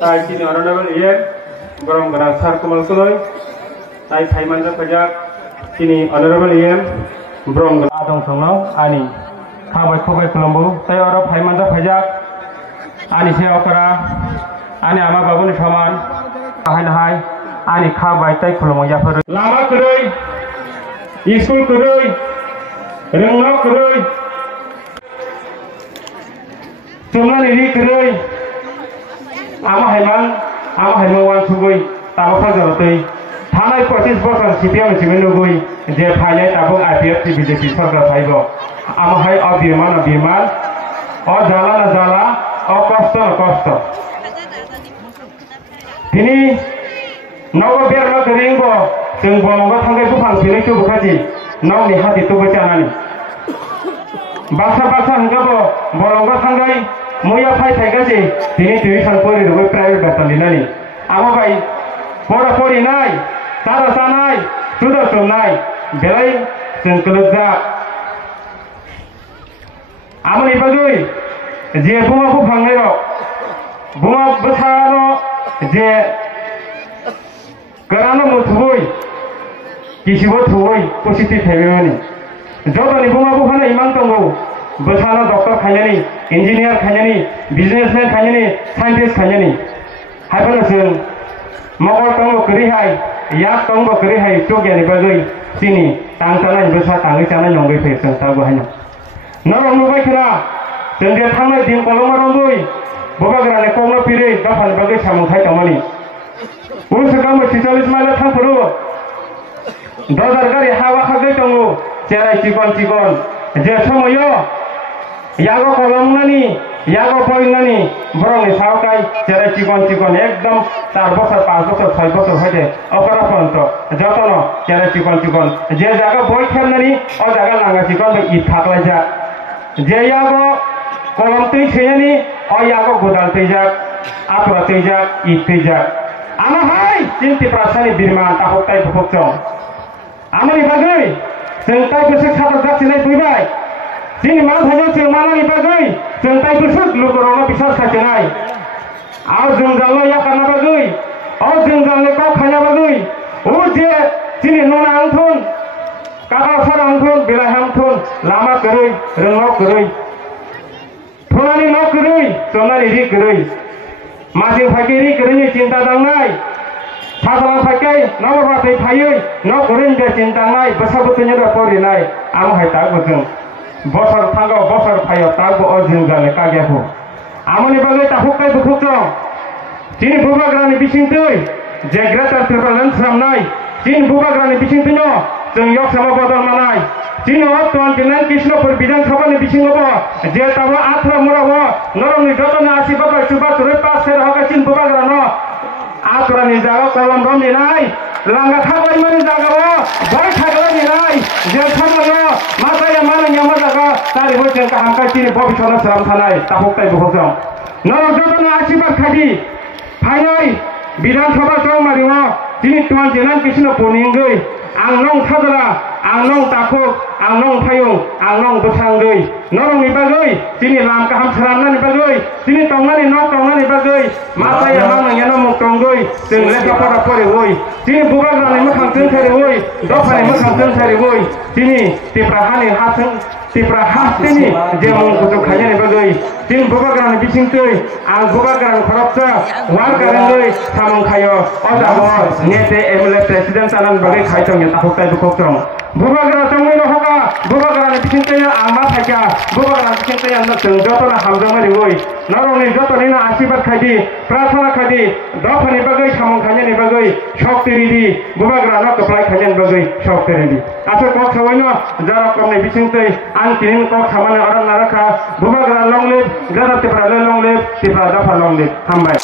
Tai sini honorable Ian Borong Garan Sar Kamal Kuloi Tai Thai Manja Pajak sini honorable Ian Borong Adong Songnau ani Khabai Khobai Kolombo Tai Oro Thai Manja Pajak ani Seokara ani Ama Babuni Saman Hai Hai ani Khabai Tai Kolombo Jafar Lama Kuroi School Kuroi Rengno Kuroi Tumlan Iri Kuroi Ama Haiman wan sugoi tabo fajarotei thanai 25 বছর CPM সিমেন গই যে ফাইলে তাবো IPF BJP সরকার থাইব ama hai অবিমান অ জ্বালা না জ্বালা অ কষ্ট না কষ্ট তিনি নগবের না গরিংব जों বলঙ্গ থাঙ্গাই বুফাং ফিলেকো বুখাজি নাওনি হাতি তো বচানানি বাসা বাসা হঙ্গাবো বলঙ্গ থাঙ্গাই Moya Pai Tagasi, তিনি টিউশন পড়ি রুবে প্রাইভেট বেতলিনানি আমা ভাই পড়া পড়ি নাই সারা সানাই সুদা সুনাই বেলাই সেনকলজা আমনি বাগৈ যে বুমা বুফাংনাই র বুমা বসানো যে গরানো মুথবই কিসিবো থুবই পসিটি থাইবেনি যতনি বুমা বুফানা ইমান দंगौ Besana dokter khanyani, engineer khanyani, businessman khanyani, scientist khanyani. Hai pun asal, mokor tonggo keri hai, yak tonggo keri hai, cok yani bagai sini, tangkanan besar tangi canan yang berbeza tentang buahnya. Norong nubai kira, sendiri tangan di kolom orang bui, boga kerana konglo piri, dapat bagai samung hai kamani. Urus kamu 46 malah tang perlu, dodar kari hawa kagai tonggo, cerai cikon, jasa moyo. Yago kolomnani, yago poinani, borong ni saukai, cerai cikon ekdom 4 বছর 5 বছর 6 বছর হয়েছে অপরা পর্যন্ত যতন cerai cikon যে জায়গা বই খেলনানি ও জায়গা লাঙ্গা চিকন ইট থাকলাই যা যে ইয়াগো কলম তুই ছেনি ও ইয়াগো গোদাল তুই যাক আতরা তুই যাক ইট তুই যাক আমা হাই চিন্তি প্রাসানি বিরমান তাহকাই ভুকচং আমনি বাগৈ जों তাই বসে ছাত্র যাচ্ছিলাই বুইবাই Sini mal saja cemana ni bagai, centai besut lu corona bisa sajenai. Au jenggal ya karena bagai, au jenggal kau khanya bagai. Je sini nona angthun, kakak sar angthun, bila angthun, lama kerui, rengau kerui. Thulani no kerui, sonani ri kerui. Masing fakiri kerui cinta dangnai. Sasaran fakai, nomor batai payui, no kerui dia cinta nai, besar betulnya dah pori nai. Am hai tak betul. বছর থাঙ্গো বছর ফাইও তাগো অজিন গালে কাগেফো আমনি বাগৈ তাহুকাই বুখুচং চিনি বুবাগ্রানি बिसिंतै जे ग्रेटार त्रिपुरान सामनाय चिन बुबाग्रानि बिसिंतैनो जों यक्समा बदल मानाय चिन 29 कृष्णपुर विधानसभानि बिसिङावबो जे ताबो आथ्रा मुरावो नरंनि जतना आसिबाबो सुबा तुरै पास सेर हका चिन बुबाग्रानो आथ्रानि जागा कलम रमनि नाय लांगा थाबाय मानि जागावो बय थागलानि नाय जे सामनो मासाया मानो यामा जागा तारि बोचें काहांका चिनि भबिसना साम थानाय ताहुकाय बुखजों नरं जतना आसिबार खादि फायनाय विधानसभा जमारिङो चिनि 29 कृष्णपुरनि गै आं नं थाजरा आं नं ताखुक आं नं थायुं आं नं बोसांगै नरंनि बागै चिनि लाम काहाम सारामनानि बागै चिनि तंनानि न तंनानि बागै मासाया मानो यानो मुक्तंगै जों लेखा फरा फरायवै चिनि बुगाग्रानि मोखां जोंथारिवै दफानि मोखां जोंथारिवै चिनि तिप्राहानि हाथों तिप्रा हास्तेनि जे मुंखौ खायनानि बागै चिनि बुगाग्रानि बिसिंतै आं बुगाग्रानि खरबसा वार गारेंगै सामं खायो अजाबो नेते एमएलए प्रेसिडेंट जानानि बागै खायथों ताहुकाय बुखजों बुबाग्रा तंगैनो हगा बुबाग्रानि बिसिंतै आं मा थायका बुबाग्रानि बिसिंतै आं जों जतना हामदोंमारिवै नरंनि जतनिनो आशीर्बाद खायदि प्रार्थना खायदि दफानि बागै सामं खायनानि बागै शक्ति रिदि बुबाग्रानो कप्लाय खायनानि बागै शक्ति रिदि आसे कक सवैनो जारा कमनि बिसिंतै आं तिन कक सामाने अरन नाराखा बुबाग्रा लंलिब ग्रादा तिप्रा लंलिब तिप्रा दफा लंलिब हामबाय